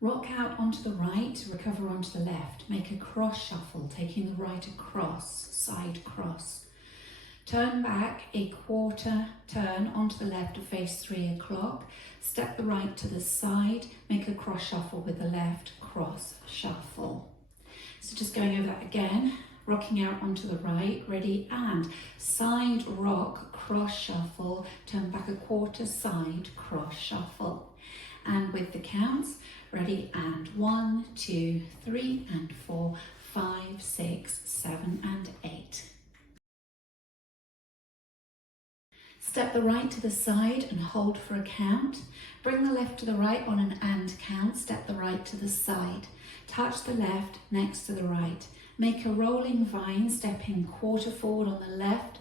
Rock out onto the right, recover onto the left. Make a cross shuffle, taking the right across, side cross. Turn back a quarter turn onto the left to face 3 o'clock. Step the right to the side, make a cross shuffle with the left, cross shuffle. So just going over that again, rocking out onto the right, ready, and side rock, cross shuffle, turn back a quarter, side, cross shuffle. And with the counts, ready, and 1, 2, 3, and 4, 5, 6, 7, and 8. Step the right to the side and hold for a count. Bring the left to the right on an and count. Step the right to the side. Touch the left next to the right. Make a rolling vine, stepping quarter forward on the left,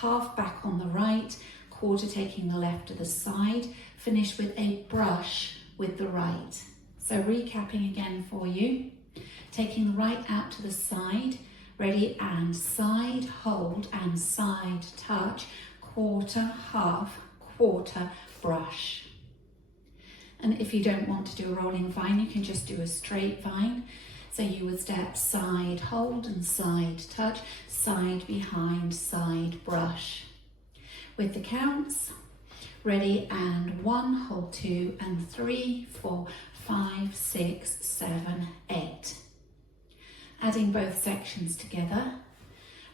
half back on the right, quarter taking the left to the side. Finish with a brush with the right. So recapping again for you. Taking the right out to the side. Ready, and side, hold, and side, touch. Quarter, half, quarter, brush. And if you don't want to do a rolling vine, you can just do a straight vine. So you would step side, hold, and side, touch, side, behind, side, brush. With the counts, ready, and 1, hold 2, and 3, 4, 5, 6, 7, 8. Adding both sections together.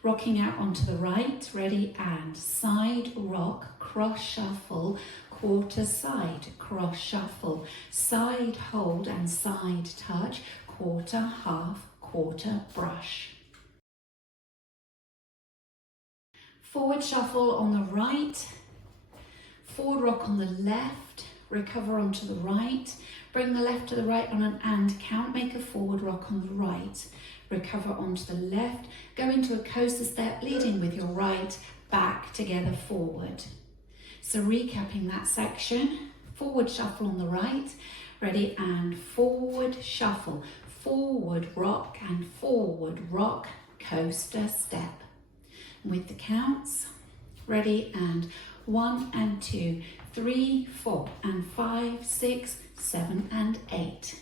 Rocking out onto the right, ready, and side rock, cross shuffle, quarter side, cross shuffle, side hold and side touch, quarter, half, quarter, brush. Forward shuffle on the right, forward rock on the left, recover onto the right, bring the left to the right on an and count, make a forward rock on the right. Recover onto the left, go into a coaster step, leading with your right, back together forward. So recapping that section, forward shuffle on the right, ready, and forward shuffle, forward rock and forward rock, coaster step. With the counts, ready, and 1 and 2, 3, 4, and 5, 6, 7, and 8.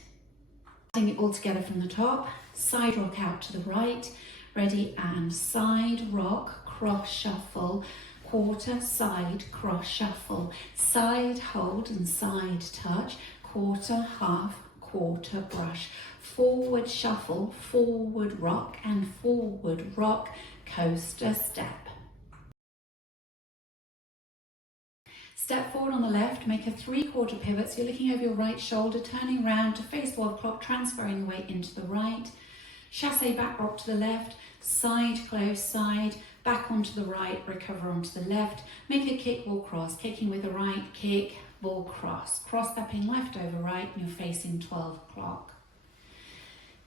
Adding it all together from the top, side rock out to the right, ready, and side rock, cross shuffle, quarter, side, cross shuffle, side hold and side touch, quarter, half, quarter, brush, forward shuffle, forward rock and forward rock, coaster step. Step forward on the left, make a 3/4 pivot, so you're looking over your right shoulder, turning round to face the 1 o'clock, transferring the weight into the right. Chassé back rock to the left, side close side, back onto the right, recover onto the left. Make a kick, ball cross, kicking with the right, kick, ball cross. Cross stepping left over right, and you're facing 12 o'clock.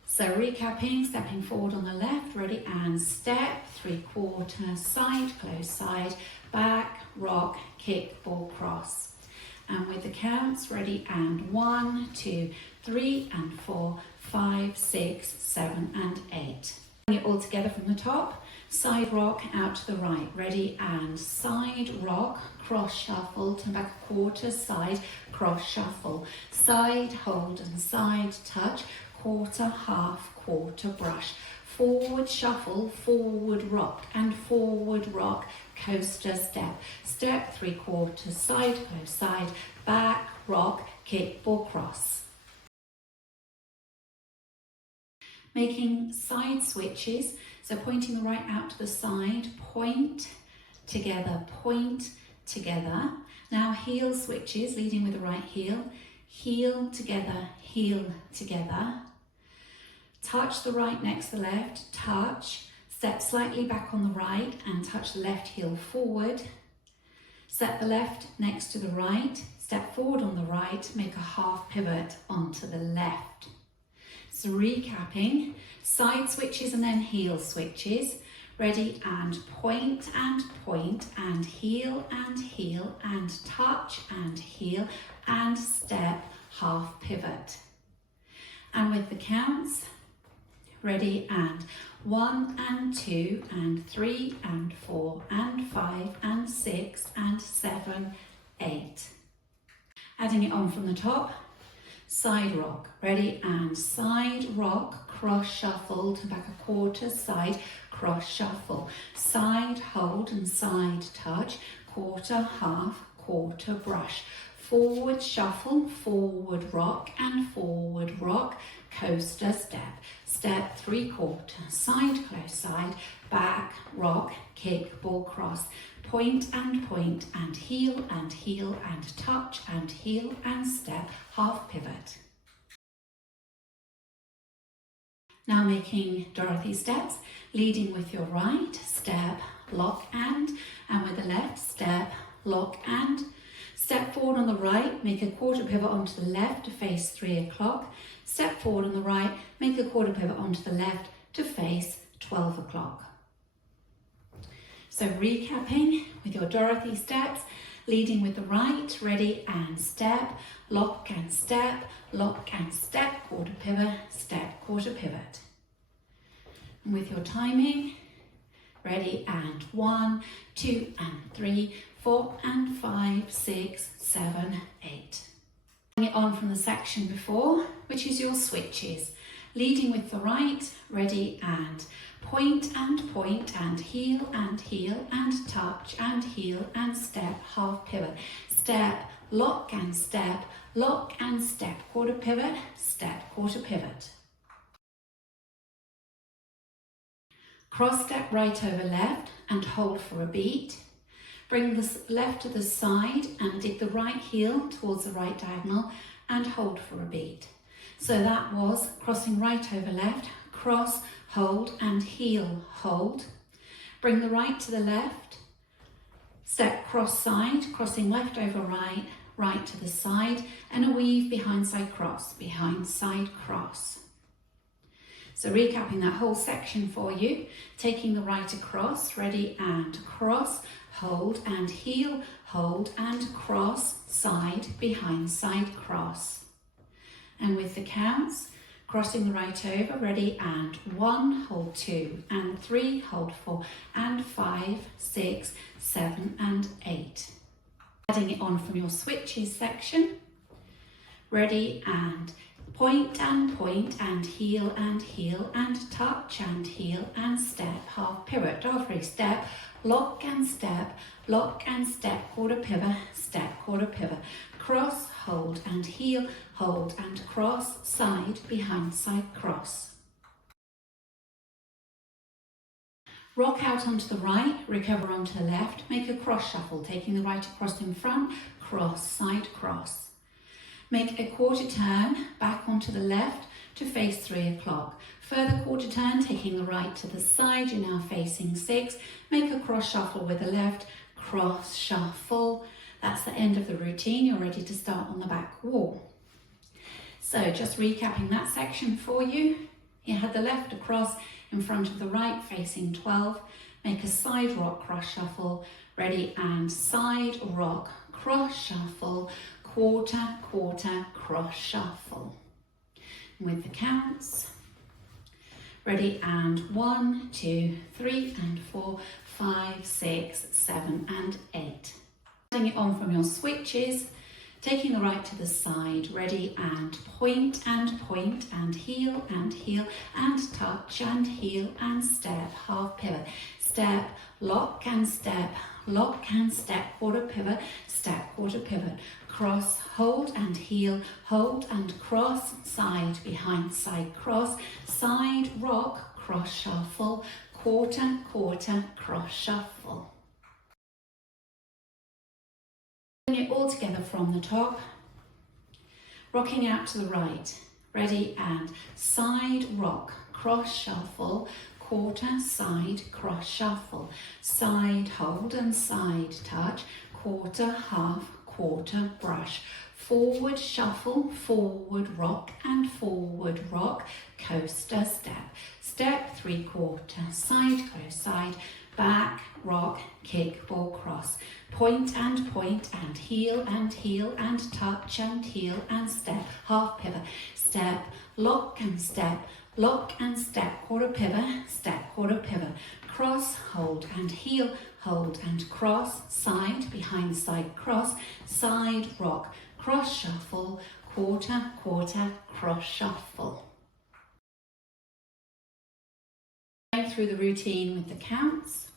So recapping, stepping forward on the left, ready, and step, 3/4, side, close side, back, rock, kick, ball cross. And with the counts, ready, and 1, 2, 3, and 4, 5, 6, 7, and 8. Bring it all together from the top, side rock out to the right, ready, and side rock, cross shuffle, turn back a quarter, side, cross shuffle, side hold and side touch, quarter, half, quarter, brush, forward shuffle, forward rock and forward rock, coaster step, step, 3/4, side, close side, back, rock, kick, ball cross. Making side switches, so pointing the right out to the side, point together, point together. Now heel switches, leading with the right heel together, heel together. Touch the right next to the left, touch, step slightly back on the right and touch the left heel forward. Set the left next to the right, step forward on the right, make a half pivot onto the left. So recapping, side switches and then heel switches. Ready, and point and heel and touch and heel and step, half pivot. And with the counts, ready, and 1 and 2 and 3 and 4 and 5 and 6 and 7, 8. Adding it on from the top, side rock. Ready, and side rock, cross shuffle to back a quarter, side, cross shuffle. Side hold and side touch, quarter, half, quarter brush. Forward shuffle, forward rock and forward rock, coaster step. Step, three quarter, side close side, back, rock, kick, ball cross. Point and heel and touch and heel and step, half pivot. Now making Dorothy steps, leading with your right, step, lock and with the left, step, lock and. Step forward on the right, make a quarter pivot onto the left to face 3 o'clock. Step forward on the right, make a quarter pivot onto the left to face 12 o'clock. So recapping with your Dorothy steps, leading with the right, ready and step, lock and step, quarter pivot, step, quarter pivot. And with your timing, ready and 1, 2 and 3, 4 and 5, 6, 7, 8. Bring it on from the section before, which is your switches. Leading with the right, ready and point and heel and touch and heel and step, half pivot. Step, lock and step, quarter pivot, step, quarter pivot. Cross step right over left and hold for a beat. Bring the left to the side and dig the right heel towards the right diagonal and hold for a beat. So that was crossing right over left, cross, hold and heel, hold. Bring the right to the left, step cross side, crossing left over right, right to the side and a weave behind side cross, behind side cross. So recapping that whole section for you, taking the right across, ready and cross, hold and heel, hold and cross, side, behind side cross. And with the counts, crossing the right over, ready and 1, hold 2 and 3, hold 4 and 5, 6, 7 and 8. Adding it on from your switches section, ready and point and heel and touch and heel and step, half pivot, Dorothy step, lock and step, quarter pivot, step, quarter pivot, cross, hold and heel, hold and cross, side, behind side cross. Rock out onto the right, recover onto the left, make a cross shuffle, taking the right across in front, cross, side cross. Make a quarter turn back onto the left to face 3 o'clock. Further quarter turn, taking the right to the side, you're now facing 6. Make a cross shuffle with the left, cross shuffle. That's the end of the routine, you're ready to start on the back wall. So just recapping that section for you. You had the left across in front of the right facing 12. Make a side rock cross shuffle, ready and side rock cross shuffle, quarter, cross shuffle. With the counts, ready and 1, 2, 3 and 4, 5, 6, 7 and 8. Adding it on from your switches, taking the right to the side, ready and point and heel and touch and heel and step, half pivot, step, lock and step, quarter pivot, step, quarter pivot, cross, hold and heel, hold and cross, side, behind side cross, side rock, cross shuffle, quarter, cross shuffle. Bring it all together from the top, rocking out to the right, ready and side rock, cross shuffle, quarter, side, cross shuffle, side hold and side touch, quarter, half, quarter brush, forward shuffle, forward rock and forward rock, coaster step, step, 3 quarter, side close side, back, rock, kick, ball cross, point and heel and touch and heel and step, half pivot, step, lock and step, quarter pivot, step, quarter pivot, cross, hold and heel, hold and cross, side, behind side cross, side rock, cross shuffle, quarter, quarter, cross shuffle. Going through the routine with the counts.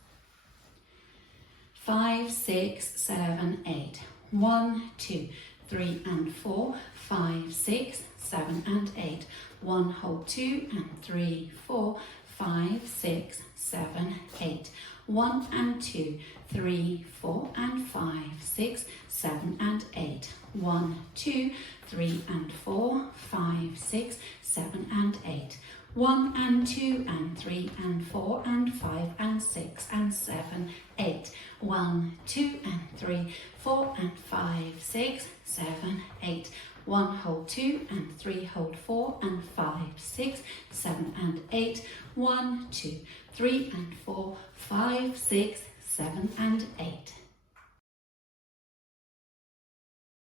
5, 6, 7, 8. 1, 2, 3 and 4, 5, 6, 7 and 8. 1, hold 2 and 3, 4, 5, 6, 7, 8. 1 and 2, 3, 4 and 5, 6, 7 and 8. 1, 2, 3 and 4, 5, 6, 7 and 8. 1 and 2 and 3 and 4 and 5 and 6 and 7, 8. 1, 2 and 3, 4 and 5, 6, 7, 8. 1, hold 2 and 3, hold 4 and 5, 6, 7 and 8. 1, 2, 3 and 4, 5, 6, 7 and 8.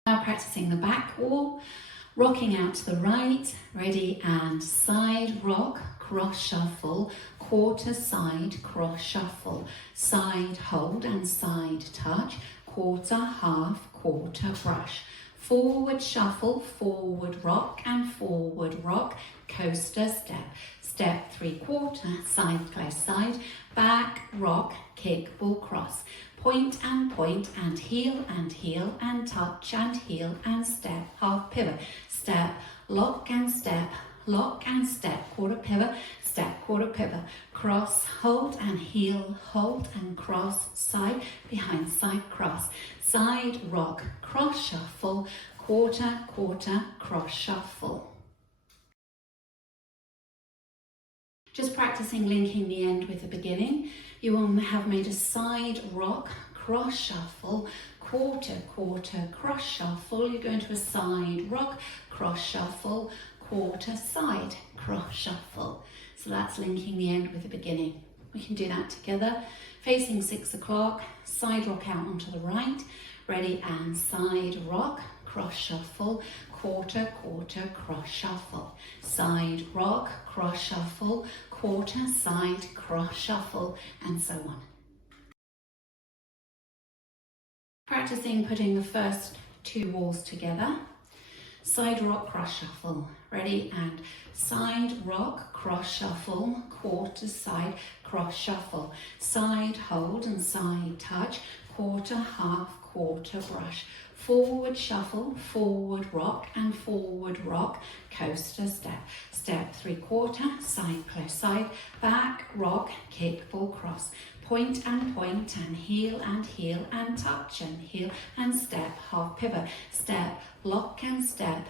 Now practicing the back wall. Rocking out to the right, ready, and side rock, cross shuffle, quarter side, cross shuffle, side hold and side touch, quarter, half, quarter brush, forward shuffle, forward rock and forward rock, coaster step, step 3/4, side close side, back rock, kick, ball cross, point and heel and touch and heel and step, half pivot, step, lock and step, quarter pivot, step, quarter pivot, cross, hold and cross, side, behind, side, cross, side rock, cross shuffle, quarter, quarter, cross shuffle. Just practicing linking the end with the beginning. You will have made a side rock, cross shuffle, quarter, quarter, cross shuffle. You go into a side rock, cross shuffle, quarter, side, cross shuffle. So that's linking the end with the beginning. We can do that together. Facing 6 o'clock, side rock out onto the right. Ready, and side rock, cross shuffle, quarter, quarter, cross shuffle. Side rock, cross shuffle, quarter, side, cross shuffle, and so on. Practicing putting the first 2 walls together. Side rock, cross shuffle. Ready, and side rock, cross shuffle, quarter, side, cross shuffle. Side hold and side touch, quarter, half, quarter brush. Forward shuffle, forward rock and forward rock, coaster step. Step 3/4, side close side, back rock, kick, ball cross. Point and heel and touch and heel and step, half pivot. Step, lock and step,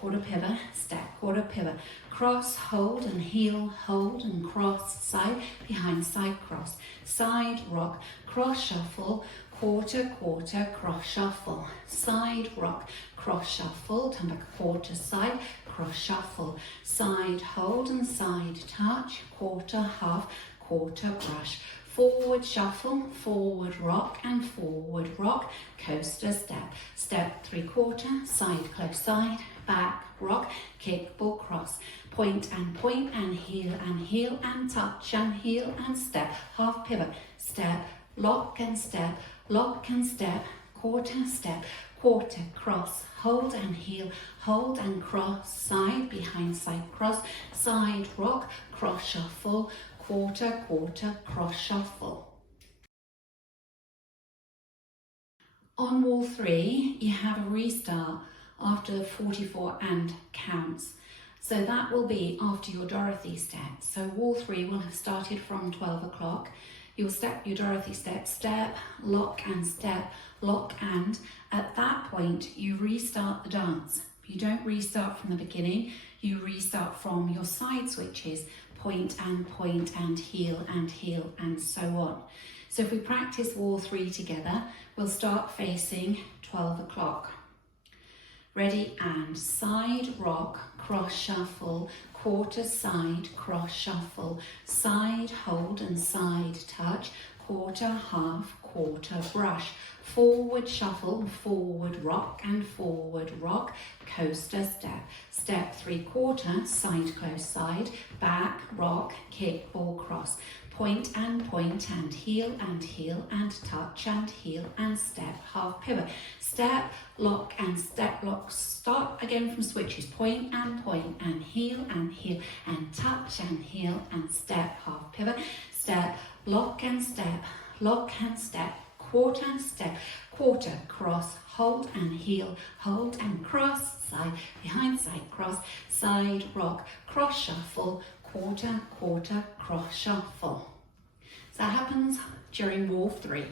quarter pivot, step, quarter pivot. Cross, hold and cross, side, behind, side cross. Side rock, cross shuffle, quarter, quarter, cross shuffle. Side rock, cross shuffle, turn back a quarter, side, cross shuffle. Side hold and side touch, quarter, half, quarter brush. Forward shuffle, forward rock and forward rock, coaster step. Step 3/4, side close side, back rock, kick, ball cross. Point and heel and touch and heel and step, half pivot. Step, lock and step, quarter step, quarter cross, hold and cross, side, behind, side cross, side rock, cross shuffle, quarter, quarter, cross shuffle. On wall 3, you have a restart after 44 and counts. So that will be after your Dorothy step. So wall 3 will have started from 12 o'clock. You'll step your Dorothy step, step, lock and step, lock and. At that point, you restart the dance. You don't restart from the beginning, you restart from your side switches, point and heel and so on. So if we practice wall 3 together, we'll start facing 12 o'clock. Ready, and side rock, cross shuffle, quarter side, cross shuffle, side hold and side touch, quarter, half, quarter brush, forward shuffle, forward rock and forward rock, coaster step. Step 3/4, side close side, back rock, kick, ball cross. point and heel and touch and heel and step, half pivot. Step, lock, start again from switches, point and heel and touch and heel and step, half pivot. Step, lock and step, quarter and step, quarter, cross, hold and cross, side, behind, side, cross, side, rock, cross, shuffle, quarter, cross, shuffle. So that happens during wall 3.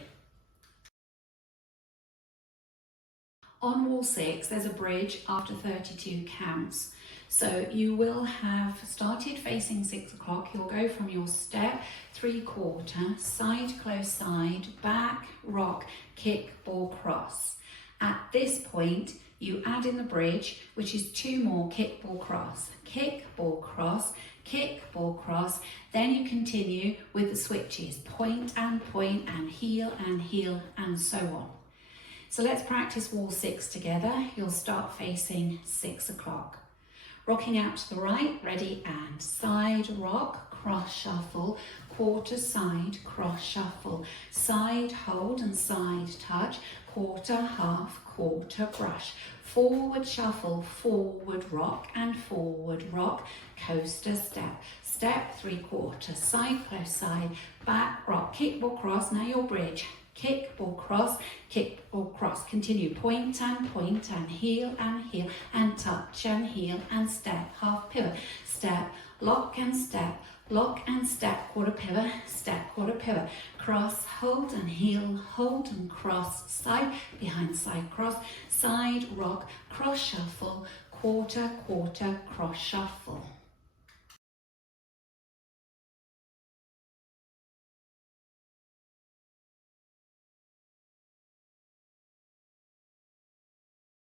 On wall 6, there's a bridge after 32 counts. So you will have started facing 6 o'clock. You'll go from your step, 3/4, side, close side, back, rock, kick, ball, cross. At this point, you add in the bridge, which is 2 more kick, ball, cross, kick, ball, cross, kick, ball, cross. Then you continue with the switches, point and heel and so on. So let's practice wall 6 together. You'll start facing 6 o'clock. Rocking out to the right, ready, and side rock, cross shuffle, quarter side, cross shuffle, side hold and side touch, quarter, half, quarter brush, forward shuffle, forward rock and forward rock, coaster step, step, 3/4, side, close side, back, rock, kick, ball, cross, now your bridge. Kick, ball, cross, continue, point and heel and touch and heel and step, half pivot, step, lock and step, quarter pivot, step, quarter pivot, cross, hold and cross, side, behind, side, cross, side, rock, cross, shuffle, quarter, cross, shuffle.